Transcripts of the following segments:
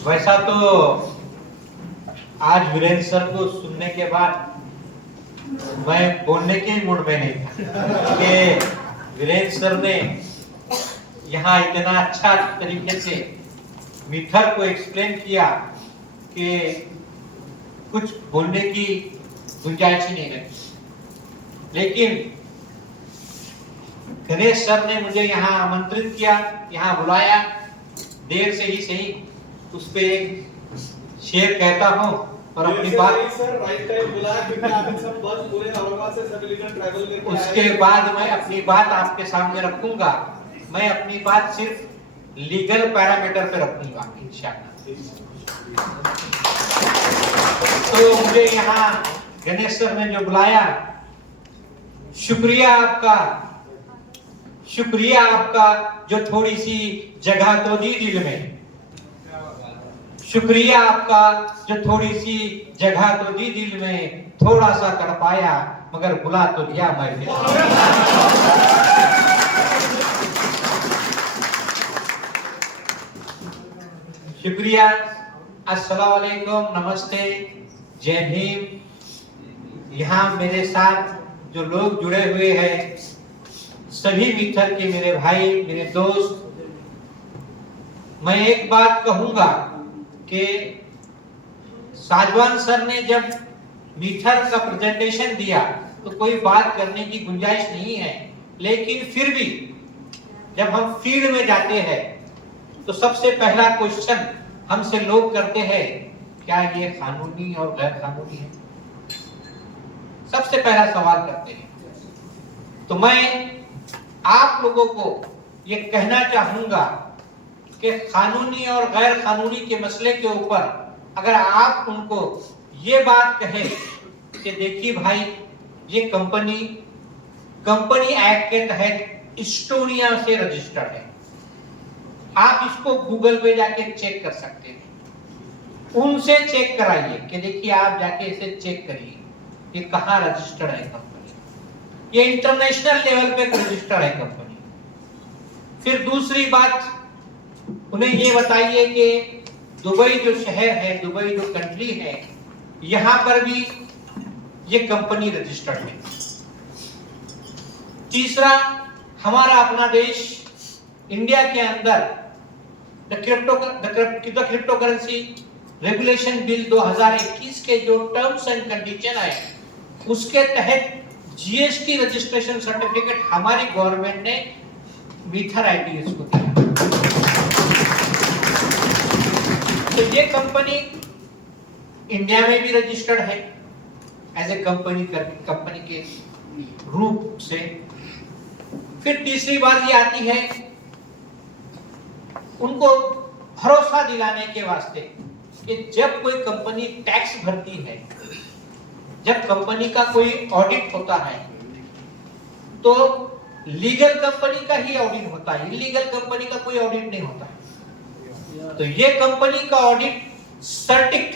वैसा तो आज वीरेंद्र सर को सुनने के बाद मैं बोलने के मूड में नहीं था कि वीरेंद्र सर ने यहाँ इतना अच्छा तरीके से मीठर को एक्सप्लेन किया कि कुछ बोलने की गुंजाइश ही नहीं रही। लेकिन गणेश सर ने मुझे यहाँ आमंत्रित किया, यहाँ बुलाया, देर से ही सही उस पे एक शेर कहता हूँ और अपनी बात सर राइट टाइम बुलाया क्योंकि आप सब बस पूरे औरंगाबाद से सभी लेकर ट्रैवल करके उसके बाद मैं अपनी बात आपके सामने रखूंगा। मैं अपनी बात सिर्फ लीगल पैरामीटर पे रखूंगा इंशाअल्लाह। तो मुझे यहाँ गणेश सर ने जो बुलाया, शुक्रिया आपका जो थोड़ी सी जगह तो दी दिल में, शुक्रिया आपका जो थोड़ी सी जगह तो दी दिल में, थोड़ा सा कर पाया मगर बुला तो दिया मैं। शुक्रिया, अस्सलाम वालेकुम, नमस्ते, जय भीम। यहाँ मेरे साथ जो लोग जुड़े हुए हैं, सभी मीठर के मेरे भाई, मेरे दोस्त, मैं एक बात कहूंगा कि साजवान सर ने जब मीठर का प्रेजेंटेशन दिया तो कोई बात करने की गुंजाइश नहीं है, लेकिन फिर भी जब हम फील्ड में जाते हैं तो सबसे पहला क्वेश्चन हमसे लोग करते हैं, क्या ये कानूनी और गैर कानूनी है? सबसे पहला सवाल करते हैं। तो मैं आप लोगों को ये कहना चाहूंगा कि कानूनी और गैर कानूनी के मसले के ऊपर अगर आप उनको ये बात कहें कि देखिए भाई, ये कंपनी एक्ट के तहत इस्टोनिया से रजिस्टर्ड है, आप इसको गूगल पे जाके चेक कर सकते हैं, उनसे चेक कराइए कि देखिए, आप जाके इसे चेक करिए ये कहाँ रजिस्टर्ड है कंपनी, ये इंटरनेशनल लेवल पे रजिस्टर्ड है कंपनी। फिर दूसरी बात, उन्हें ये बताइए कि दुबई जो शहर है, दुबई जो कंट्री है, यहाँ पर भी ये कंपनी रजिस्टर्ड है। तीसरा, हमारा अपना देश इंडिया के अंदर the crypto currency regulation bill 2021 के जो टर्म्स एंड कंडीशन है, उसके तहत जीएसटी रजिस्ट्रेशन सर्टिफिकेट हमारी गवर्नमेंट ने मीठर आईटीएस को दिया। तो ये कंपनी इंडिया में भी रजिस्टर्ड है एज ए कंपनी के रूप से। फिर तीसरी बात ये आती है, उनको भरोसा दिलाने के वास्ते कि जब कोई कंपनी टैक्स भरती है, जब कंपनी का कोई ऑडिट होता है, तो लीगल कंपनी का ही ऑडिट होता है, इलीगल कंपनी का कोई ऑडिट नहीं होता है। तो ये कंपनी का ऑडिट सर्टिक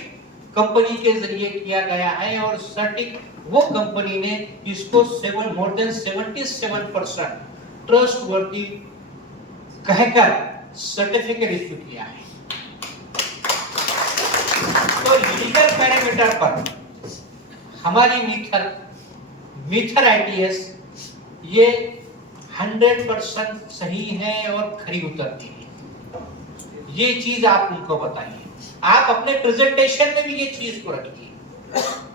कंपनी के जरिए किया गया है और सर्टिक वो कंपनी ने इसको मोर देन 77% ट्रस्टवर्दी कहकर सर्टिफिकेट इश्यू किया है। तो लीगल पैरामीटर पर हमारी मीठर आईटीएस ये 100% सही है और खरी उतरती है। ये चीज आप उनको बताइए, आप अपने प्रेजेंटेशन में भी ये चीज को रखिए।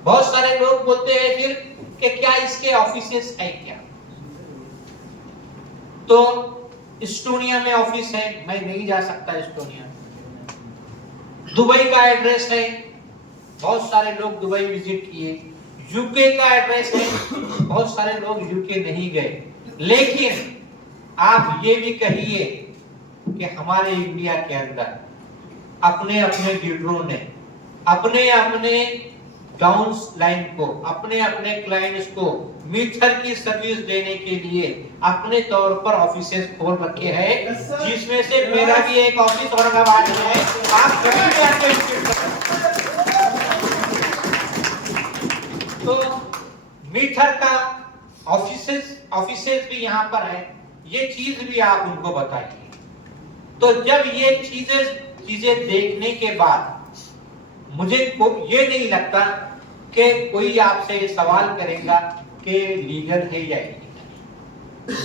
बहुत सारे लोग बोलते हैं फिर कि क्या इसके ऑफिसेस है क्या? तो इस्टोनिया में ऑफिस है, मैं नहीं जा सकता इस्टोनिया। दुबई का एड्रेस है, बहुत सारे लोग दुबई विजिट किए। यूके का एड्रेस है, बहुत सारे लोग यूके नहीं गए। लेकिन आप ये भी कहिए कि हमारे इंडिया के अंदर अपने अपने लीडरों ने अपने अपने डाउन लाइन को, अपने अपने क्लाइंट्स को मीठर की सर्विस देने के लिए अपने तौर पर ऑफिसेस खोल रखे हैं, जिसमें से मेरा भी एक ऑफिस औरंगाबाद में है। आप कभी भी आके विजिट कर सकते हैं। तो मीठर का ऑफिसेस भी यहाँ पर है, ये चीज भी आप उनको बताइए। तो जब ये चीजें चीजें देखने के बाद मुझे ये नहीं लगता कि कोई आपसे सवाल करेगा कि लीगल है या इलीगल।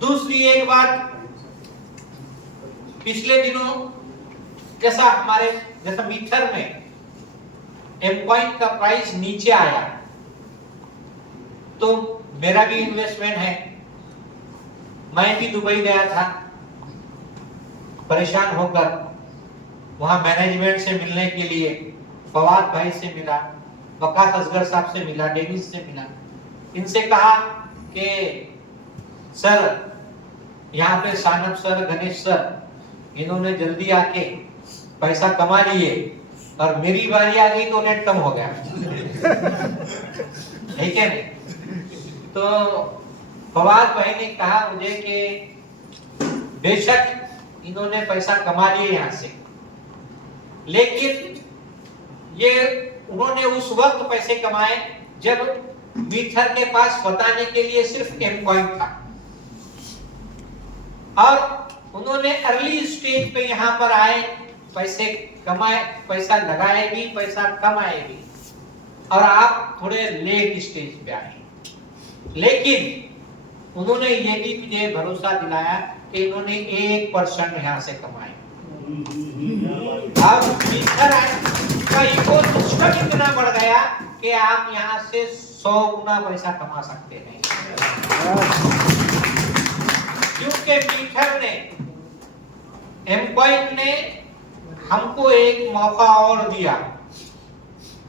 दूसरी एक बात, पिछले दिनों जैसा मीथर में एमकॉइन का प्राइस नीचे आया, तो मेरा भी इन्वेस्टमेंट है, मैं भी दुबई गया था परेशान होकर, वहां मैनेजमेंट से मिलने के लिए फवाद भाई से मिला, वकास असगर साहब से मिला, डेनिस से मिला, इनसे कहा कि सर यहाँ पे सानप सर, गणेश सर, इन्होंने जल्दी आके पैसा कमा लिए और मेरी बारी आ गई तो नेट कम हो गया है क्या नहीं? तो फवाद भाई ने कहा मुझे कि बेशक इन्होंने पैसा कमा लिए यहाँ से, लेकिन ये उन्होंने उस वक्त पैसे कमाए जब मीथर के पास बताने के लिए सिर्फ एमकॉइन था, और उन्होंने अर्ली स्टेज पे यहाँ पर आए, पैसे कमाए, पैसा लगाए भी, पैसा कमाए भी, और आप थोड़े लेट स्टेज पे आए। लेकिन उन्होंने ये भी मुझे भरोसा दिलाया कि इन्होंने 1% यहाँ से कमाए। अब मीथर का इकोसिस्टम इतना बढ़ गया कि आप यहाँ से 100 गुना पैसा कमा सकते हैं, क्योंकि मीथर ने, एमकॉइन ने हमको एक मौका और दिया।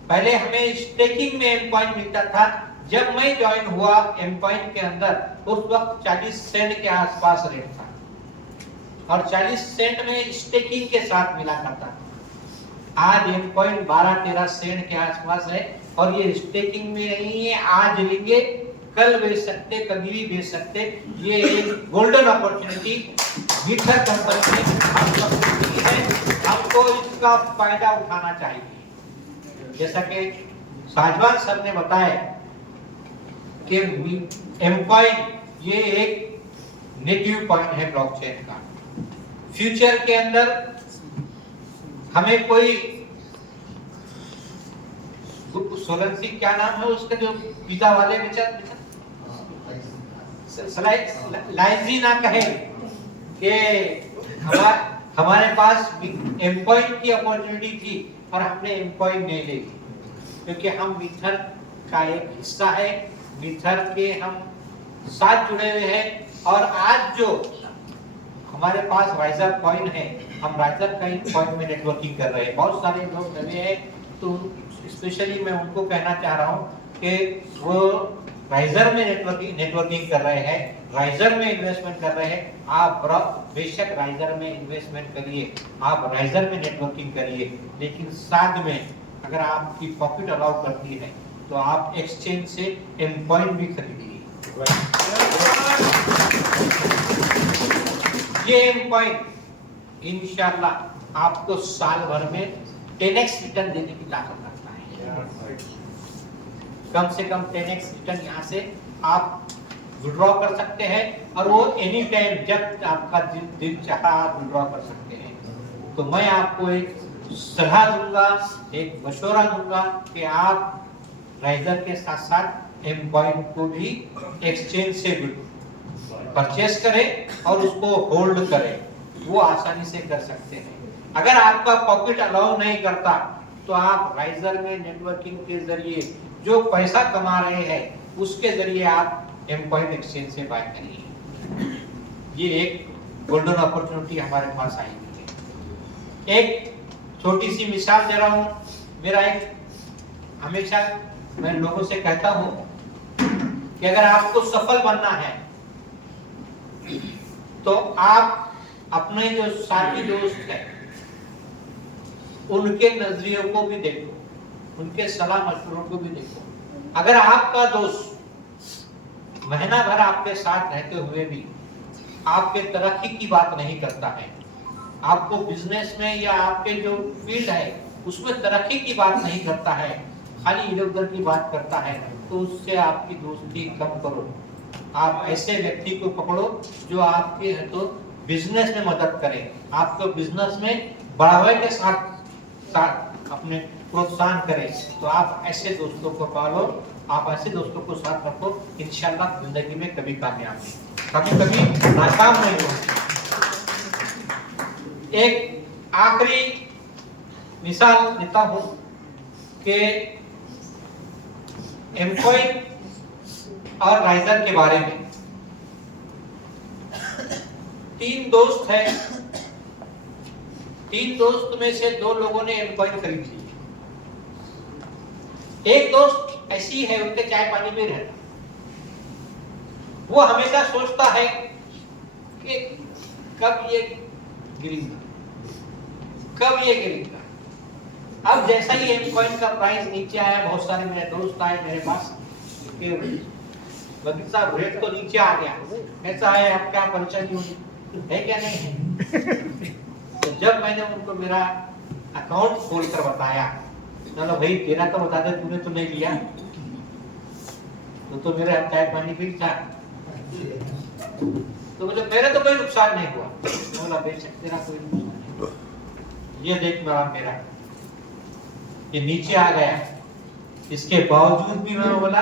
पहले हमें स्टेकिंग में एमकॉइन मिलता था, जब मैं ज्वाइन हुआ एमकॉइन के अंदर उस वक्त 40 सेंट के आसपास रेट था, और 40 सेंट में स्टेकिंग के साथ मिला करता था। आज एमकॉइन 12-13 सेंट के आसपास है, और ये स्टेकिंग में नहीं है, आज लेंगे कल बेच सकते, कभी भी बेच सकते। ये एक गोल्डन अपॉर्चुनिटी मीथर कंपनी ने हम सबको दी है, हमको इसका फायदा उठाना चाहिए। जैसा कि साजवान सर ने बताया कि एमकॉइन ये एक नेटिव पॉइंट है ब्लॉकचेन का। फ्यूचर के अंदर हमें कोई सोलंसी, क्या नाम है उसके जो पिता वाले लाइजी ना कहे कि हमारे पास एमकॉइन की अपॉर्चुनिटी थी और हमने एमकॉइन नहीं ली, क्योंकि हम मीथर का एक हिस्सा है, मीथर के हम साथ जुड़े हुए हैं। और आज जो हमारे पास राइजर कॉइन है, हम राइजर कॉइन में नेटवर्किंग कर रहे हैं, बहुत सारे लोग नए हैं, तो स्पेशली मैं उनको कहना चाह रहा हूँ कि वो राइजर में नेटवर्किंग कर रहे हैं, राइजर में इन्वेस्टमेंट कर रहे हैं। आप बेशक राइजर में इन्वेस्टमेंट करिए, आप राइजर में नेटवर्किंग करिए, लेकिन साथ में अगर आपकी पॉकेट अलाउ करती है तो आप एक्सचेंज से एमकॉइन भी खरीदिए। ये एमकॉइन इंशाल्लाह आपको साल भर में 10x रिटर्न देने की ताकत रखता है। कम से कम 10x रिटर्न यहाँ से आप विड्रॉ कर सकते हैं, और वो एनी टाइम जब आपका दिल चाहा आप विड्रॉ कर सकते हैं। तो मैं आपको एक सलाह दूंगा, एक मशवरा दूंगा कि आप राइजर के साथ साथ एमकॉइन को भी एक्सचेंज से परचेस करें और उसको होल्ड करें, वो आसानी से कर सकते हैं। अगर आपका पॉकेट अलाउ नहीं करता तो आप राइजर में नेटवर्किंग के जरिए जो पैसा कमा रहे हैं उसके जरिए आप एमकॉइन एक्सचेंज से बाय करिए। ये एक गोल्डन अपॉर्चुनिटी हमारे पास आई हुई है। एक छोटी सी मिसाल दे रहा हूँ, मेरा एक, हमेशा मैं लोगों से कहता हूँ कि अगर आपको सफल बनना है तो आप अपने जो साथी दोस्त हैं उनके नजरियों को भी देखो, उनके सलाह मशवरों को भी देखो। अगर आपका दोस्त महीना भर आपके साथ रहते हुए भी आपके तरक्की की बात नहीं करता है, आपको बिजनेस में या आपके जो फील्ड है उसमें तरक्की की बात नहीं करता है, खाली इधर उधर की बात करता है, तो उससे आपकी दोस्ती कम करो। आप ऐसे व्यक्ति को पकड़ो जो आपके है तो बिजनेस में मदद करे, आपको बिजनेस में बढ़ावे के साथ साथ अपने प्रोत्साहन करे, तो आप ऐसे दोस्तों को पालो, आप ऐसे दोस्तों को साथ रखो, इंशाल्लाह जिंदगी में कभी कामयाबी, कभी कभी नाकाम नहीं होगी। एक आखिरी मिसाल देता हूं कि एम्प्लॉय और राइजर के बारे में। 3 दोस्त हैं, 3 दोस्त में से 2 लोगों ने एम्प्लॉय खरीद ली। एक दोस्त ऐसी है, उनके चाय पानी में रहता, वो हमेशा सोचता है कि कब ये गिरेगा, कब ये गिरेगा। अब जैसा ही एम्प्लॉय का प्राइस नीचे आया, बहुत सारे मेरे दोस्त आए मेरे पास कि वकील साहब रेट तो नीचे आ गया, ऐसा है, आप क्या परेशानी होगी है क्या नहीं है। तो जब मैंने उनको मेरा अकाउंट खोल कर बताया, चलो भाई तेरा तो बता दे, तूने तो नहीं लिया, तो मेरे चाय पानी भी था। तो बोले मेरे तो कोई नुकसान नहीं हुआ। मैं बोला बेशक तेरा कोई नुकसान नहीं हुआ, ये देख मेरा ये नीचे आ गया, इसके बावजूद भी मैं बोला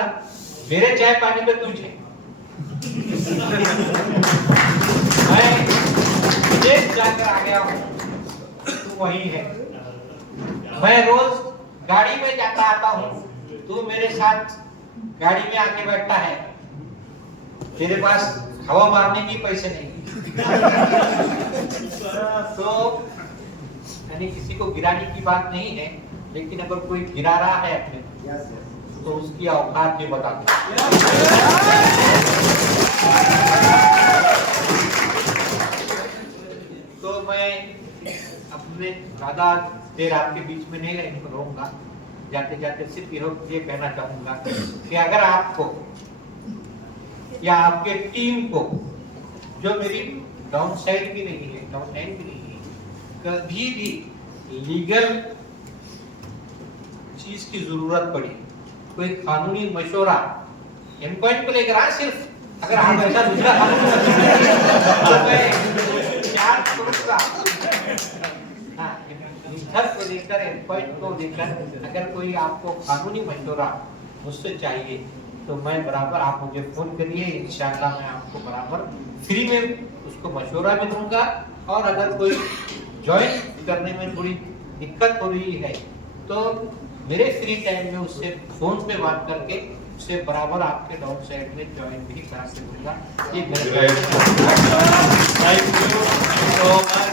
मेरे चाय पानी पे तुझे मैं विदेश जाकर आ गया हूँ, तू वही है। मैं रोज गाड़ी में जाता आता हूँ, तू मेरे साथ गाड़ी में आके बैठता है, तेरे पास हवा मारने की पैसे नहीं। तो यानी किसी को गिराने की बात नहीं है, लेकिन अगर कोई गिरा रहा है अपने तो उसकी औकात भी बता दो। तो मैं अपने ज्यादा देर आपके बीच में नहीं रहूंगा, जाते जाते सिर्फ ये कहना चाहूंगा कि अगर आपको या आपके टीम को, जो मेरी डाउन साइड भी नहीं है, डाउन एंड भी नहीं है, कभी भी लीगल चीज की जरूरत पड़ी, कोई कानूनी मशवरा एम्प्लॉय को लेकर आ, सिर्फ अगर आप ऐसा दूसरा कानून को लेकर एम्प्लॉय को लेकर अगर कोई आपको कानूनी मशवरा मुझसे चाहिए तो मैं बराबर, आप मुझे फोन करिए, इंशाल्लाह मैं आपको बराबर फ्री में उसको मशवरा भी दूंगा। और अगर कोई ज्वाइन करने में थोड़ी दिक्कत हो रही है तो मेरे फ्री टाइम में उससे फोन पे बात करके उससे बराबर आपके डाउन साइड में ज्वाइन भी करा सकूंगा। ये मेरे थैंक यू सो मच।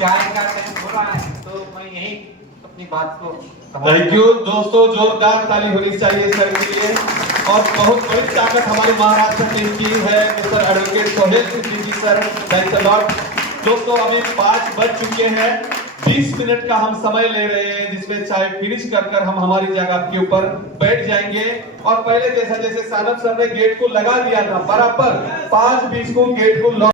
चाय का टाइम हो रहा है तो मैं यही अपनी बात को थैंक यू दोस्तों, जोरदार ताली होनी चाहिए सर के लिए। और बहुत बड़ी ताकत हमारे महाराष्ट्र टीम की है mister advocate Sohail Siddiqui ji sir, thanks a lot. दोस्तों अभी 5 बज चुके हैं, 20 मिनट का हम समय ले रहे हैं जिसमें चाय फिनिश कर हम हमारी जगह के ऊपर बैठ जाएंगे। और पहले जैसे सानप सर ने गेट को लगा दिया था, बराबर 5:20 को गेट को